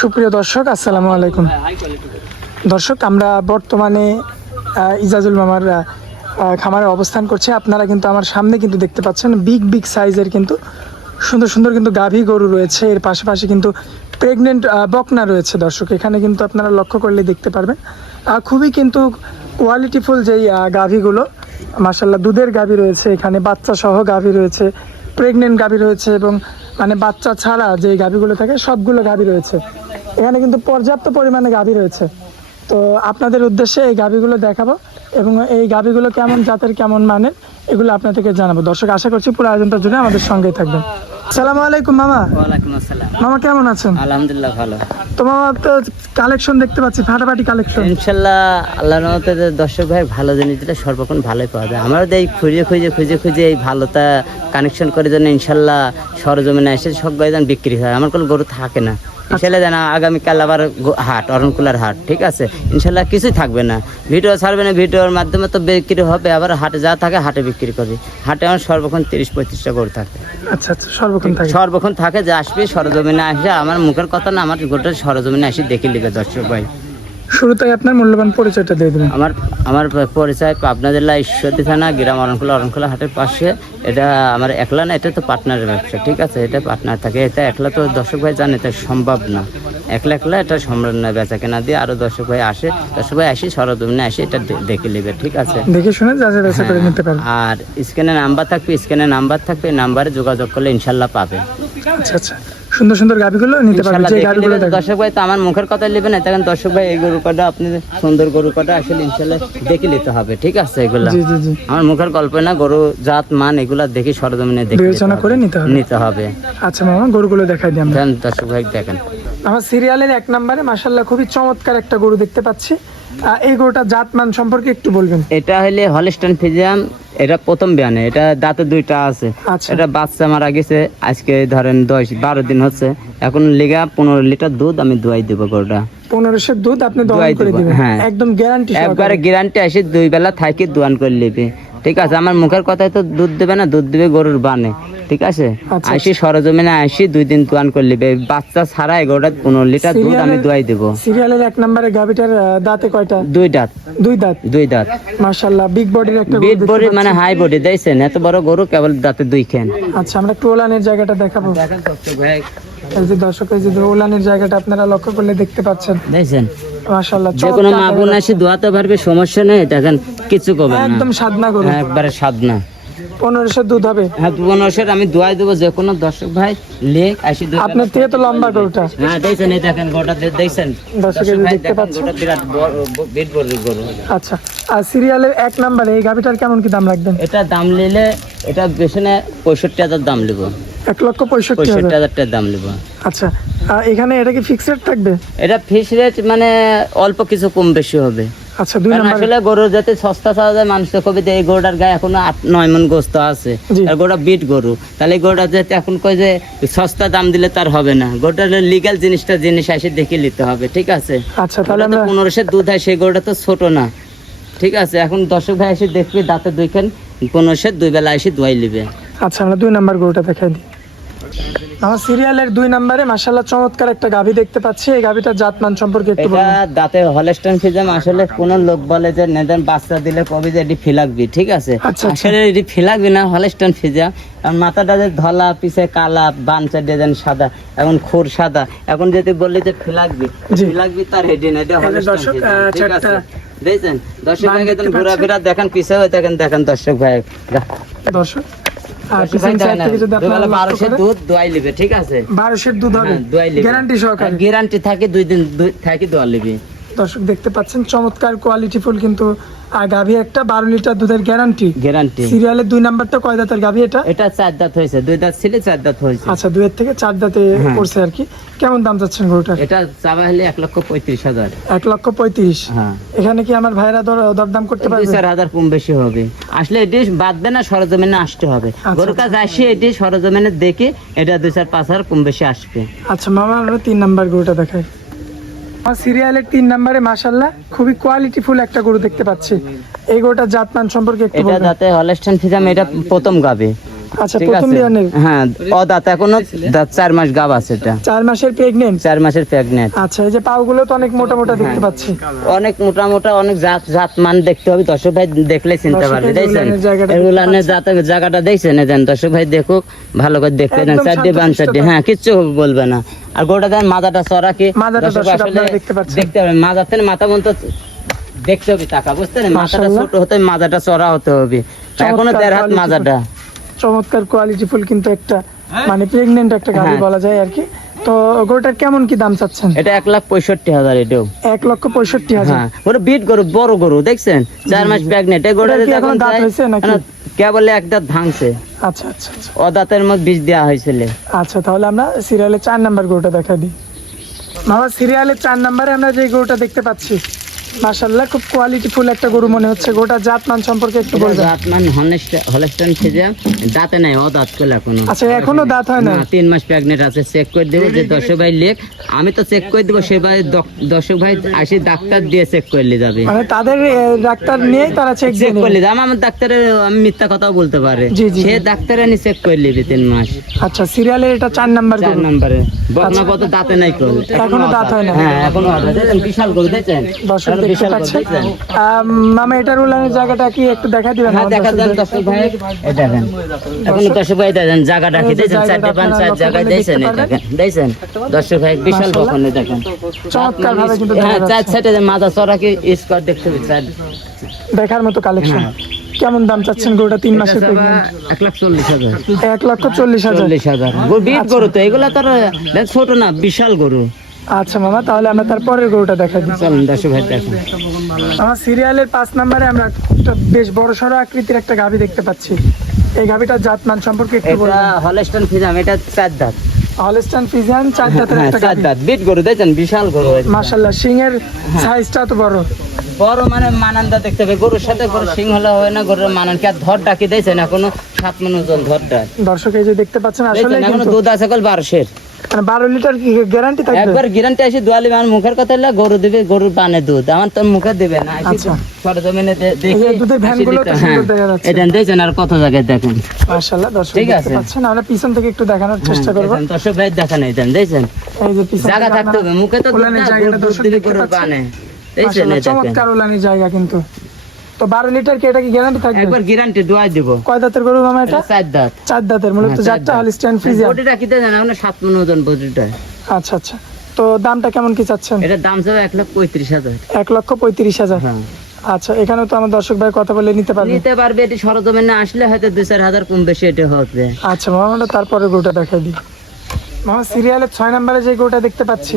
সুপ্রিয় দর্শক, আসসালামু আলাইকুম। দর্শক, আমরা বর্তমানে ইজাজুল মামার খামারে অবস্থান করছি। আপনারা কিন্তু আমার সামনে কিন্তু দেখতে পাচ্ছেন বিগ সাইজের কিন্তু সুন্দর সুন্দর কিন্তু গাভী গরু রয়েছে। এর পাশাপাশি কিন্তু প্রেগনেন্ট বকনা রয়েছে। দর্শক, এখানে কিন্তু আপনারা লক্ষ্য করলে দেখতে পারবেন খুবই কিন্তু কোয়ালিটিফুল যেই গাভীগুলো, মাশাআল্লাহ দুধের গাভী রয়েছে, এখানে বাচ্চা সহ গাভী রয়েছে, প্রেগনেন্ট গাভী রয়েছে এবং মানে বাচ্চা ছাড়া যে গাভীগুলো থাকে সবগুলো গাভী রয়েছে। এখানে কিন্তু পর্যাপ্ত পরিমাণে গাভী রয়েছে। তো আপনাদের উদ্দেশ্যে এই গাভীগুলো দেখাবো এবং এই গাভীগুলো কেমন জাতের, কেমন মানের, এগুলো আপনাদেরকে জানাবো। দর্শক, আশা করছি পুরো আয়োজনটা জুড়ে আমাদের সঙ্গেই থাকবেন। আসসালামু আলাইকুম মামা। ওয়ালাইকুম আসসালাম। মামা কেমন আছেন? আলহামদুলিল্লাহ ভালো। তো মামা, তো কালেকশন দেখতে পাচ্ছি, ফাটাফাটি কালেকশন। ইনশাল্লাহ আল্লাহর রহমতে দর্শক ভাই ভালো জিনিস যেটা সর্বক্ষণ ভালোই পাওয়া যায়। আমারও এই খুঁজে এই ভালোটা কানেকশন করে জন্য ইনশাল্লাহ সরজমিনে এসে সব গাড়ি বিক্রি হয়। আমার কোনো গরু থাকে না। ইনশাল্লাহ জানা আগামীকাল আবার হাট, অরণকুলার হাট, ঠিক আছে? ইনশাল্লাহ কিছুই থাকবে না, ভিডিও ছাড়বে না, ভিডিওর মাধ্যমে তো বিক্রি হবে। আবার হাটে যা থাকে হাটে বিক্রি করি। হাটে আমার সর্বক্ষণ 30-35টা গরু থাকে। আচ্ছা, সর্বক্ষণ থাকে যে আসবে সরজমিনে আসে, আমার মুখের কথা না, আমার গোটা সরজমিনে আসি দেখে নেবে দর্শক ভাই। শুরুতেই আপনার মূল্যবান পরিচয়টা দিয়ে দেবেন। আমার পরিচয় পাবনা জেলা ঈশ্বরদী থানা, গ্রাম অরণখোলা হাটের পাশে। এটা আমার একলা না, এটা তো পার্টনারের ব্যবসা, ঠিক আছে? এটা পার্টনার থাকে, এটা একলা তো দর্শক ভাই জানে এটা সম্ভব না। একলা এটা সম্ভব না বেচা কেনা দিয়ে। আরো দর্শক ভাই আসি সরজমিনে আসি এটা দেখে নেবে, ঠিক আছে? দেখে শুনে বেচা করে নিতে পারবে। আর স্ক্যানে নাম্বার থাকবে, নাম্বারে যোগাযোগ করলে ইনশাল্লাহ পাবে। আচ্ছা, সুন্দর সুন্দর গাভীগুলো নিতে পারবে। যে গাভীগুলো দর্শক ভাই তো আমার মুখের কথা নেবেন না, তখন দর্শক ভাই এই গরু কটা, আপনি সুন্দর গরু কটা আসলে ইনশাল্লাহ দেখে নিতে হবে, ঠিক আছে? এগুলা আমার মুখের গল্প না, গরু জাত মান এগুলা দেখি সরজমিনে বিবেচনা করে নিতে হবে। আচ্ছা মামা, গরুগুলো দেখাই দিই আমরা। দর্শক ভাই দেখেন, আমার সিরিয়ালের 1 নম্বরে মাশাআল্লাহ খুবই চমৎকার একটা গরু দেখতে পাচ্ছি। এই গরুটা জাত মান সম্পর্কে একটু বলবেন। এটা হলে হলস্টাইন ফ্রিজিয়ান, এটা প্রথম বিয়ানে, এটা দাঁতে 2টা আছে। এটা বাচ্চা মারা গেছে, আজকে ধরেন 10-12 দিন হচ্ছে। এখন লিগা 15 লিটার দুধ আমি দোয়াই দেবো। গরুটা 1500 দুধ আপনি দোয়াই করে দিবেন? হ্যাঁ, একদম গ্যারান্টি, একবারে গ্যারান্টি। আসি 2 বেলা থাকি দোয়ান করে নেবে, ঠিক আছে? আমার মুখের কথায় তো দুধ দেবে না, দুধ দেবে গরুর বানে, ঠিক আছে? আসি সরজমিনে 2 দিন দোয়ান করে নেবে। বাচ্চা ছাড়া এগারোটা 15 লিটার দুধ আমি দোয়াই দেবো। সিরিয়ালের 1 নম্বরে গাভীটার দাঁতে কয়টা? 2 দাঁত। 2 দাঁত। মাশাআল্লাহ বিগ বডির একটা গরু। বিগ বডি মানে হাই বডি, দেখছেন? এত বড় গরু কেবল দাঁতে 2 খান। আচ্ছা, আমরা একটু ওলানের জায়গাটা দেখাবো। দেখেন দর্শক ভাই, এই যে দর্শক, এই যে ওলানের জায়গাটা আপনারা লক্ষ্য করলে দেখতে পাচ্ছেন, দেখছেন? মাশাআল্লাহ যে কোনো মা বোন আসি দোয়াতে পারবে, সমস্যা নেই। দেখেন কিছু করবে না, একদম সাদনা গরু, একবারে সাদনা। 1500 দুধ হবে। হ্যাঁ, 1500 আমি দোয়াই দেবো। যে কোনো দর্শক ভাই লেখ আসি। আপনার থেকে তো লম্বা গরুটা। হ্যাঁ, দেখছেন? এই দেখেন গরুটা, দেখছেন দর্শক দেখতে পাচ্ছেন? গরুটা বিরাট বিট বড় গরু। আচ্ছা, আর সিরিয়ালের 1 নম্বরে এই গাভীটার কেমন কি দাম রাখবেন? এটা দাম নিলে এটা বেশনে 65,000 দাম নেব। 1,65,000 টাকার দাম নেব। আচ্ছা, এখানে এটা কি ফিক্সড রেট থাকবে? এটা ফিক্স রেট মানে অল্প কিছু কম বেশি হবে। আচ্ছা, 2 নম্বরে আসলে গরু যাতে সস্তা চাওয়া যায়, মানুষ কবি এই গরুটার গায়ে এখনো 8-9 মণ গোস্ত আছে, আর গরুটা বিট গরু। তাহলে এই গরুটা যাতে এখন কয় যে সস্তা দাম দিলে তার হবে না। গরুটার লিগ্যাল জিনিস আসে দেখে নিতে হবে, ঠিক আছে? আচ্ছা, তাহলে আমরা 1500 দুধ হয়, সেই গরুটা তো ছোট না, ঠিক আছে? এখন দর্শক ভাই এসে দেখবে দাঁতে 2 খান, 1500 2 বেলা এসে দোয়াই নেবে। আচ্ছা, আমরা 2 নম্বর গরুটা দেখাই দিই। আমার সিরিয়ালের 2 নম্বরে মাশাআল্লাহ চমৎকার একটা গাভী দেখতে পাচ্ছি। এই গাভীটার জাতমান সম্পর্কে একটু বলুন। এটা দাঁতে হলস্টাইন ফ্রিজিয়ান। আসলে কোন লোক বলে যে নেদান বাচ্চা দিলে কবে যে এটি ফিলাকবি, ঠিক আছে? আসলে এটি ফিলাকবি না, হলস্টাইন ফ্রিজিয়ান। কারণ মাথাটা যে ধলা, পিছে কালা, বানচা ডিজাইন সাদা, এখন খুর সাদা। এখন যদি বললি যে ফিলাকবি তার হেডি না, এটা হলস্টাইন ফ্রিজিয়ান, ঠিক আছে? দেখছেন দর্শক ভাই? ঘোরাফেরা দেখেন, পিছে দেখেন দর্শক ভাই। দর্শক, আর পিছন সাইড থেকে যদি আপনারা 1200 দুধ দোয়াই নেবে, ঠিক আছে? 1200 দুধ হবে, গ্যারান্টি সহকারে। গ্যারান্টি থাকে 2 দিন থাকি দোয়া নেবে। দর্শক দেখতে পাচ্ছেন চমৎকার কোয়ালিটিফুল কিন্তু গাভী একটা, 12 লিটার দুধের গ্যারান্টি। সিরিয়ালের 2 নাম্বারটা কয় দাঁতের গাভী? এটা 4 দাঁত হয়েছে। 2 দাঁত ছিল, 4 দাঁত হয়েছে। আচ্ছা, 2 এর থেকে 4 দাঁতে পড়ছে আর কি। কেমন দাম চাচ্ছেন গরুটার? এটা চাওয়া হলে 1,35,000। 1,35,000। হ্যাঁ, এখানে কি আমার ভাইরা দরদাম করতে পারবে? 2-4,000 কম বেশি হবে। আসলে এটি বাদবে না, সরজমিনে আসতে হবে। গরুর কাছে আসি এটি সরজমিনে দেখে এটা 2-4-5,000 কম বেশি আসবে। আচ্ছা মামা, আমরা 3 নাম্বার গরুটা দেখাই। সিরিয়ালের 3 নম্বরে মাশাআল্লাহ খুবই কোয়ালিটিফুল একটা গরু দেখতে পাচ্ছি। এই গরুটার জাতমান সম্পর্কে একটু বলুন। এটা দাঁতে হলস্টাইন ফ্রিজিয়ান, এটা প্রথম গাভী, আচ্ছা, ঠিক প্রথম আছে বিয়ানের হ্যাঁ ও দাঁত এখনো 4 মাস গাব আছে এটা 4 মাসের প্রেগনেন্ট। 4 মাসের প্রেগনেন্ট। আচ্ছা, এই যে পাগুলো তো অনেক মোটা মোটা দেখতে পাচ্ছি। অনেক মোটা মোটা অনেক জাত জাত মান দেখতে হবে, দর্শক ভাই দেখলে চিনতে দর্শক পারবে ভাই দেখছেন উলানের জায়গাটা এই দেখতে উলানের জায়গাটা দেখছেন এই দেন দর্শক ভাই দেখুক ভালো করে দেখতে দেন একদম 4 বান 4 শান্তশিষ্ট হ্যাঁ কিচ্ছু বলবে না। আর গোটা দেন মাথাটা চড়া কি মাথাটা দর্শক দর্শক আসলে আপনারা দেখতে পাচ্ছেন। দেখতে হবে মাথাতে মাথা মন তো দেখতে হবে টাকা বুঝছেন, মাথাটা মাশাআল্লাহ। ছোট হতে হবে, মাথাটা চড়া হতে হবে, এখনো চমৎকার 1.5 হাত quality মাথাটা। চমৎকার কোয়ালিটিফুল কিন্তু একটা মানে প্রেগনেন্ট একটা গাভী হ্যাঁ। বলা যায় আর কি। তো গরুটার কেমন কি দাম চাচ্ছেন? এটা 1,65,000 এটাও। 1,65,000। হ্যাঁ ওটা বিট গরু বড় গরু দেখছেন 4 মাস প্রেগনেন্ট এই গরুটা এটা কি এখনো দাঁত হয়েছে নাকি? কেবল এক দাঁত ভাঙছে, আচ্ছা আচ্ছা আচ্ছা। ও দাঁতের মধ্যে বীজ দেওয়া হয়েছিল। আচ্ছা, তাহলে আমরা সিরিয়ালে 4 নাম্বার গরুটা দেখা দিই। মামা সিরিয়ালে 4 নাম্বারে আমরা যে গরুটা দেখতে পাচ্ছি, মাশাআল্লাহ খুব কোয়ালিটিফুল একটা গরু মনে হচ্ছে। গরুটা জাতমান সম্পর্কে একটু বলবেন? জাতমান হলস্টাইন ফ্রিজিয়ান, দাঁতে নাই ও দাঁত কল এখনো। আচ্ছা, এখনো দাঁত হয় না? 3 মাস প্রেগনেন্ট আছে, চেক করে দেবো যে দর্শক ভাই লেখ, আমি তো চেক করে দেবো, সেবার দর্শক ভাই আসি ডাক্তার দিয়ে চেক করলে যাবে, মানে তাদের ডাক্তার নিয়ে তারা চেক দিয়ে চেক নেবে। করলে যাবে। আমার ডাক্তারের আমি মিথ্যা কথাও বলতে পারে, জি, জি, সে জি। ডাক্তার আনি চেক করে নেবে 3 মাস। আচ্ছা, সিরিয়ালের এটা 4 নাম্বার 4 গরু। নম্বরে বকনা কত দাঁতে নাই কল, এখনো দাঁত হয় না? হ্যাঁ এখনো দেখেন বিশাল গরু দেখছেন, দর্শক দেখতে বিশাল গরু পাচ্ছেন। দেখছেন। মামা এটার উলানের জায়গাটা কি একটু দেখা দিবেন? হ্যাঁ আমার দেখা যান দর্শকদের? দর্শক ভাই এই দেখেন এখন দর্শক ভাই দেখেন জায়গাটা কি দেখছেন, 4-5 জায়গায় দেখছেন এই দেখেন দেখছেন দর্শক ভাই বিশাল বকনে দেখেন চমৎকার ভাবে কিন্তু দেখা হ্যাঁ যাচ্ছে। 4 সাইডে মাথা চড়া কি স্কোয়ার দেখতে পাচ্ছেন, দেখার মতো কালেকশন। হ্যাঁ। কেমন দাম চাচ্ছেন গরুটা? 3 মাসের প্রেগনেন্ট। 1,40,000। 1,40,000। 40,000 গরু বিট গরু তো এগুলা তো আর ছোট না, বিশাল গরু। আচ্ছা মামা, তাহলে আমরা তারপরের গরুটা দেখাই দিই। চলুন দর্শক ভাই দেখেন আমার সিরিয়ালের 5 নম্বরে আমরা একটা বেশ বড় সড়ো আকৃতির একটা গাভী দেখতে পাচ্ছি। এই গাভীটার জাতমান সম্পর্কে একটু এটা বলবেন? হলস্টাইন ফ্রিজিয়ান, এটা 4 দাঁত। হলস্টাইন ফ্রিজিয়ান 4 দাঁতের হ্যাঁ একটা 4 গাভী। দাঁত বিট গরু দেখছেন বিশাল গরু। মাশাআল্লাহ, সিংয়ের সাইজটা তো বড়। বড় মানে মানানদা দেখতে হবে, গরুর সাথে গরু সিং হলে হয় না, গরুর মানান কি আর ধর ডাকি দিয়েছেন এখনো 7 মণ ওজন ধরটা দর্শক এই যে দেখতে পাচ্ছেন আসলে দেখছেন, এখনো কিন্তু দুধ আছে কল 1200 মানে 12 লিটার কি গ্যারান্টি থাকবে? একবার গ্যারান্টি আসি দুয়ালি আমার মুখের কথা হলে গরু দিবে, গরুর পানে দুধ আমার তো মুখে দিবে না। আচ্ছা। সরজমিনে এই যে দুধের ভ্যানগুলো তো সুন্দর দেখা যাচ্ছে। এটা দেখছেন আর কত জায়গায় দেখেন মাশাআল্লাহ, দর্শক ঠিক দেখতে আছে। পাচ্ছেন। আমরা পিছন থেকে একটু দেখানোর চেষ্টা করব। দেখেন, দর্শক ভাই দেখেন এই দেখছেন এই যে পিছন জায়গা থেকে থাকতে আপনারা হবে, মুখে তো দুধ উলানের না, জায়গাটা দুধ দর্শক দিবে দেখতে গরুর পাচ্ছেন। পানে দেখছেন মাশাআল্লাহ, এই দেখেন চমৎকার উলানের জায়গা কিন্তু। তো 12 লিটার কি এটা কি গ্যারান্টি থাকবে? একবার গ্যারান্টি দুয়াই দিব। কয় দাঁতের গরু মামা এটা? 4 দাঁত। 4 দাঁতের, মূলত হ্যাঁ, 4 জাতটা দাঁত। Holstein Friesian. বডিটা কি দেন না 7 মণ ওজন বডিটা। আচ্ছা আচ্ছা। তো দামটা কেমন কি চাচ্ছেন? এটার দাম যাবে 1,35,000। 1,35,000। হ্যাঁ আচ্ছা, এখানেও তো আমার দর্শক ভাই কথা বলে নিতে পারবে। নিতে পারবে, এটি সরজমিনে আসলে হয়তো 2-4 হাজার কম বেশি এটা হবে। আচ্ছা মামা, আমরা তারপরে গরুটা দেখাই দিই। মামা সিরিয়ালের 6 নম্বরে যে গরুটা দেখতে পাচ্ছি,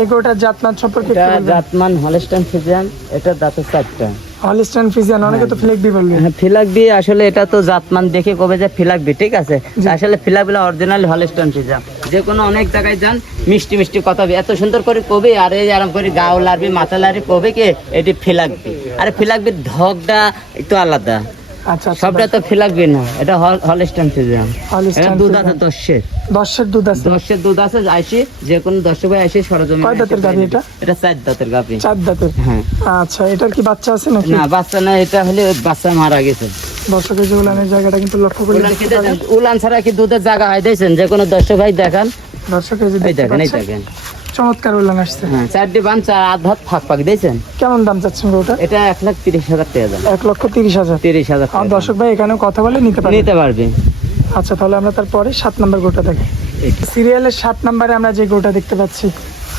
এই গরুটার জাতমান সম্পর্কে এটা একটু বলবেন? জাতমান হলস্টাইন ফ্রিজিয়ান, এটা দাঁতের 4টা। হলস্টাইন ফ্রিজিয়ান, অনেকে তো ফ্লেগবি বলবে। হ্যাঁ ফিলাকবি, আসলে এটা তো জাতমান দেখে কবে যে ফিলাকবি, ঠিক আছে আসলে ফিলাকবি অরিজিনাল হলস্টাইন ফ্রিজিয়ান। যে কোনো অনেক জায়গায় যান মিষ্টি মিষ্টি কথা এত সুন্দর করে কবি, আর এই আরাম করে গাও লারবি মাথা লারবি কবে কে এটি ফিলাকবি। আরে ফিলাকবির ধকটা একটু আলাদা, আচ্ছা আচ্ছা। সবটা তো ফিলাকবি না, এটা হলস্টাইন ফ্রিজিয়ান। এটা হলস্টাইন দুধ আছে ফ্রিজিয়ান। 10-এর। 10 দুধ আছে। 10-এর দুধ আছে, আইসি যে কোনো দর্শক ভাই আইসি সরজমিনে। কয় দাঁতের গাভী এটা? এটা 4 দাঁতের গাভী। 4 দাঁতের। হ্যাঁ আচ্ছা, এটার কি বাচ্চা আছে নাকি? না বাচ্চা না, এটা হলে বাচ্চা মারা গেছে। দর্শকের যে উলানের জায়গাটা কিন্তু লক্ষ্য করে উলান কি দেখতে পারেন। দেখেন, উলান ছাড়া কি দুধের জায়গা হয় দেখছেন, যে কোনো দর্শক ভাই দেখান দর্শক এই যে এই দেখতে দেখেন এই পাচ্ছেন, দেখেন চমৎকার উলান আসছে। হ্যাঁ 4টি বান 4 আধ হাত ফাঁক ফাঁক দিয়েছেন। কেমন দাম চাচ্ছেন গরুটা? এটা 1,30,000 টাকা দাম। 1,30,000। 30,000 আমার দর্শক ভাই এখানেও কথা বলে নিতে পারেন। নিতে পারবে। আচ্ছা, তাহলে আমরা তারপরে 7 নম্বর গরুটা দেখি। সিরিয়ালের 7 নম্বরে আমরা যে গরুটা দেখতে পাচ্ছি,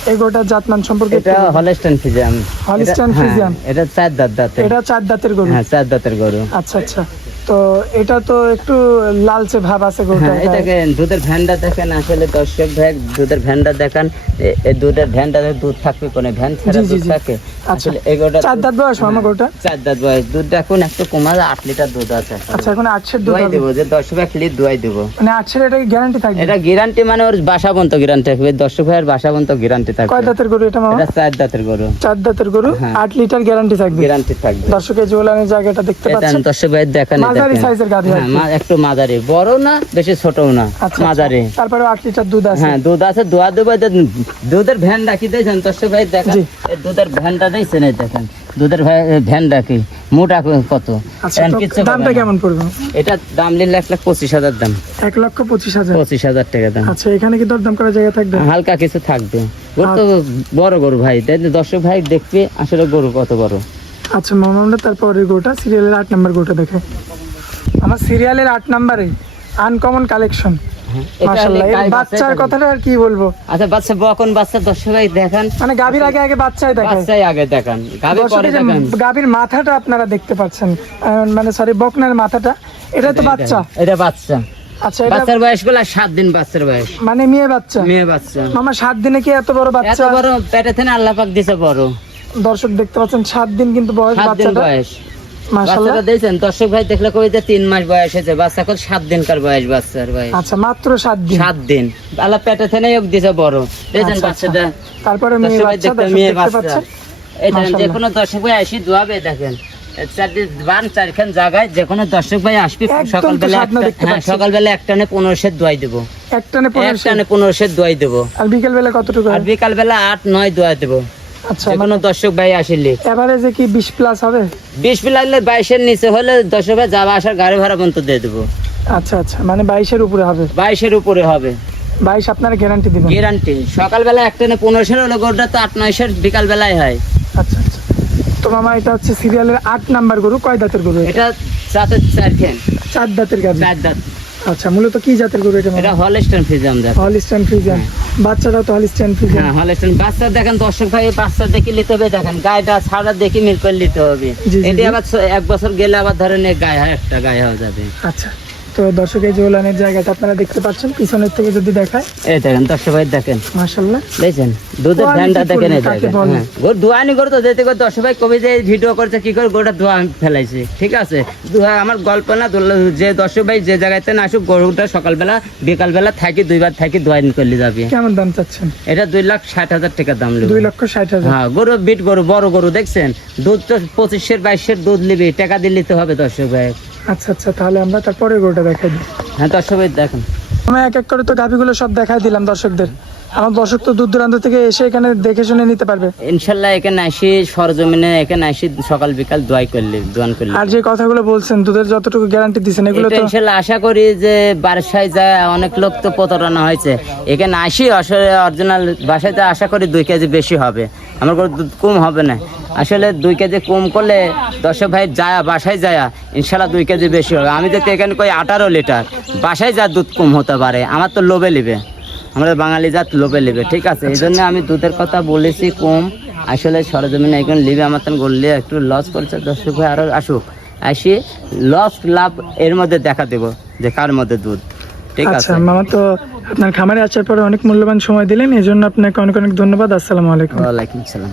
এই গরুটার জাতমান সম্পর্কে একটু এটা বলবেন? Holstein Friesian. Holstein Friesian. এটা 4 দাঁত দাঁতের। এটা 4 দাঁতের গরু। হ্যাঁ 4 দাঁতের গরু। আচ্ছা আচ্ছা। তো এটা তো একটু লালচে ভাব আছে গরুটা। হ্যাঁ এই দেখেন দুধের ভ্যানটা দেখেন, আসলে দর্শক ভাই দুধের ভ্যানটা দেখেন, এই দুধের ভ্যানটাতে দুধ থাকবে কোনে ভ্যান ছাড়া জি, জি, দুধ জি। থাকে। আচ্ছা, আসলে এগোটা 4 দাঁত বয়স মামা গরুটা? 4 দাঁত বয়স। দুধ এখন একটু কমা 8 লিটার দুধ আছে। আচ্ছা, এখন 8 দুধ দোয়াই হবে। দেবো যে 10 এক লিটার দোয়াই দেবো। মানে 8 এটা কি গ্যারান্টি থাকবে? এটা গ্যারান্টি মানে ওর বাসা পর্যন্ত গ্যারান্টি থাকবে, দর্শক ভাইয়ের বাসা পর্যন্ত গ্যারান্টি থাকবে। কয় দাঁতের গরু এটা মামা? এটা 4 দাঁতের গরু। 4 দাঁতের গরু, হ্যাঁ। 8 লিটার গ্যারান্টি থাকবে। গ্যারান্টি থাকবে। দর্শকের যে উলানের জায়গাটা দেখতে এটা পাচ্ছেন, দর্শক ভাই দেখেন মাঝে মাঝারি দেখেন। সাইজের গাভী আর হ্যাঁ, কি। একটু মাঝারি, বড় না বেশি ছোটও না, আচ্ছা, মাঝারি। তারপরে 8 লিটার দুধ আছে। হ্যাঁ, দুধ আছে, দোয়া দেবো। দুধের ভ্যান রাখি দিয়েছেন দর্শক ভাই দেখেন, জি। এই দুধের ভ্যানটা দিয়েছেন, এই দেখেন দুধের ভ্যান রাখি, মোটা কত। আচ্ছা, এখন তো কিচ্ছু দামটা পাবে না। কেমন পড়বে? এটা দাম নিলে 1,25,000 দাম, 1,25,000। 25,000 টাকা দাম। আচ্ছা, এখানে কি দরদাম করার জায়গা থাকবে? হালকা কিছু থাকবে। গরু তো বড় গরু ভাই, তাই তো দর্শক ভাই দেখবে আসলে গরু কত বড়। আচ্ছা মামা, আমরা তারপরে গোটা সিরিয়ালের 8 নাম্বার গোটা দেখে। আমার সিরিয়ালের 8 নাম্বারে আনকমন কালেকশন, এটা মাশাআল্লাহ। হলে এর গাই বাচ্চার বাচ্চাই কথাটা আর কি বলবো, আচ্ছা, বাচ্চা বকন বাচ্চা দর্শক ভাই দেখেন, মানে গাভীর আগে আগে বাচ্চাই দেখায়। বাচ্চাই আগে দেখান, গাবে দর্শক, পরে এই যে দেখান। গাভীর মাথাটা আপনারা দেখতে পাচ্ছেন, মানে সরি বকনার মাথাটা, এটা তো বাচ্চা। এটা বাচ্চা। আচ্ছা, এটা বাচ্চার বয়স গুলা 7 দিন, বাচ্চার বয়স মানে মেয়ে বাচ্চা। মেয়ে বাচ্চা। মামা 7 দিনে কি এত বড় এত বাচ্চা? বড় পেটে থেকে আল্লাহ পাক দিছে বড়। দর্শক দেখতে পাচ্ছেন 7 দিন কিন্তু বয়স 7 দিন বাচ্চাটা, বয়স মাশাআল্লাহ। বাচ্চাটা দিয়েছেন দর্শক ভাই দেখলে কই যে 3 মাস বয়স হয়েছে, বাচ্চা কত 7 দিনকার বয়স বাচ্চার বয়স। আচ্ছা, মাত্র 7 দিন। 7 দিন আল্লাহ পেটে থেকে ওক দিছে বড়, দিয়েছেন আচ্ছা, বাচ্চাটা। তারপরে মেয়ে দর্শক ভাই বাচ্চা, দেখতে দর্শক মেয়ে দেখতে বাচ্চা। পাচ্ছেন। এটা যে মাশাআল্লাহ। কোনো দর্শক ভাই আসি দোয়াবে দেখেন, চারখান জায়গায় যে কোনো দর্শক ভাই আসবি একদম তো সকালবেলা স্বপ্ন দেখতে হ্যাঁ, পাচ্ছি। সকালবেলা একটানে 15 সের দোয়াই দেবো, একটানে 15 একটানে 15 সের দোয়াই দেবো, আর বিকেল বেলা কতটুকু আর হয়? বিকাল বেলা 8-9 দোয়া দেবো। আচ্ছা, যে মানে কোনো দর্শক ভাই আসলে এভারেজে কি 20 প্লাস হবে? 20 পিলাইলে 22-এর নিচে হলে দর্শক ভাই যাওয়া আসার গাড়ি ভাড়া পর্যন্ত দিয়ে দেবো। আচ্ছা আচ্ছা, মানে 22 এর উপরে হবে। 22-এর উপরে হবে 22 আপনারা গ্যারান্টি দিবেন? গ্যারান্টি। সকালবেলা একটানে 15 সের হলে গরুটা তো 8-9 সের বিকাল বেলায় হয়। আচ্ছা আচ্ছা। তো মামা, এটা হচ্ছে সিরিয়ালের 8 নাম্বার গরু, কয় দাঁতের গরু এটা? এটা জাতের 4 খেন, 4 দাঁতের গাভী। 4 দাঁত। আচ্ছা, মূলত কি জাতের গরু এটা? এটা হলস্টাইন ফ্রিজিয়ান জাত। হলিস্টাইন ফ্রিজিয়ান, বাচ্চাটাও তো হলিস্টাইন ফ্রিজিয়ান। হ্যাঁ, হলস্টাইন। বাচ্চা দেখেন দর্শক ভাই, বাচ্চা দেখে নিতে হবে, দেখেন গায়টা ছাড়া দেখে মিল করে নিতে হবে। জি, জি, এটি জি। আবার 1 বছর গেলে আবার ধরেন এক গায়ে হয়, একটা গায়ে হয়ে যাবে। আচ্ছা, তো দর্শক এই যে ওলানের জায়গাটা আপনারা দেখতে পাচ্ছেন, পিছনের থেকে যদি দেখায়, এই দেখেন দর্শক ভাই দেখেন, মাশাআল্লাহ। দেখছেন দুধের Quality ফ্যানটা দেখেন, এই ফুল কাকে দেখেন। বলে? হ্যাঁ, গরু দোয়ানি গরু তো যেতে করে দর্শক ভাই কবি যে ভিডিও করছে কি করে গরুটা ধোয়া ফেলাইছে, ঠিক আছে। ধোয়া আমার গল্প না, যে দর্শক ভাই যে জায়গাতে না আসুক, গরুটা সকালবেলা বিকালবেলা থাকি, 2 বার থাকি দোয়ানি করলে যাবে। কেমন দাম চাচ্ছেন? এটা 2,60,000 টাকা দাম নেবে। 2,60,000। হ্যাঁ, গরু বিট গরু, বড় গরু দেখছেন, দুধ তো 25-22 দুধ নিবি, টাকা দিলে নিতে হবে দর্শক ভাই। আচ্ছা আচ্ছা, তাহলে আমরা তারপরে গরুটা দেখাই দিই। হ্যাঁ দর্শক ভাই দেখেন, আমি এক এক করে তো গাভিগুলো সব দেখাই দিলাম দর্শকদের। আমার দর্শক তো দূর দূরান্ত থেকে এসে এখানে দেখে শুনে নিতে পারবে। ইনশাল্লাহ এখানে আসি সরজমিনে, এখানে আসি সকাল বিকাল দোয়ান করলে। আর যে কথাগুলো বলছেন, দুধের যতটুকু গ্যারান্টি দিচ্ছেন, এগুলো এটা তো ইনশাল্লাহ আশা করি যে বাসায় যায় অনেক লোক তো প্রতারণা হয়েছে, এখানে আসি আসলে অরিজিনাল বাসায় যায়, আশা করি 2 কেজি বেশি হবে, আমার কোনো দুধ কম হবে না। আসলে 2 কেজি কম করলে দর্শক ভাই যায় বাসায় যায় ইনশাল্লাহ 2 কেজি বেশি হবে। আমি যদি এখানে কই 18 লিটার, বাসায় যা দুধ কম হতে পারে, আমার তো লোভে লিবে, আমরা বাঙালি জাত লোভে লিবে, ঠিক আছে। এই জন্য আমি দুধের কথা বলেছি কম, আসলে সরজমিনে এখন লিবে আমার তখন বললে একটু লস করছে, দর্শক ভাই আরো আসুক, আসি লস লাভ এর মধ্যে দেখা দেবো যে কার মধ্যে দুধ, ঠিক আছে। আচ্ছা মামা, তো আপনার খামারে আসার পরে অনেক মূল্যবান সময় দিলেন, এই জন্য আপনাকে অনেক অনেক ধন্যবাদ। আসসালামু আলাইকুম। ওয়ালাইকুম সালাম।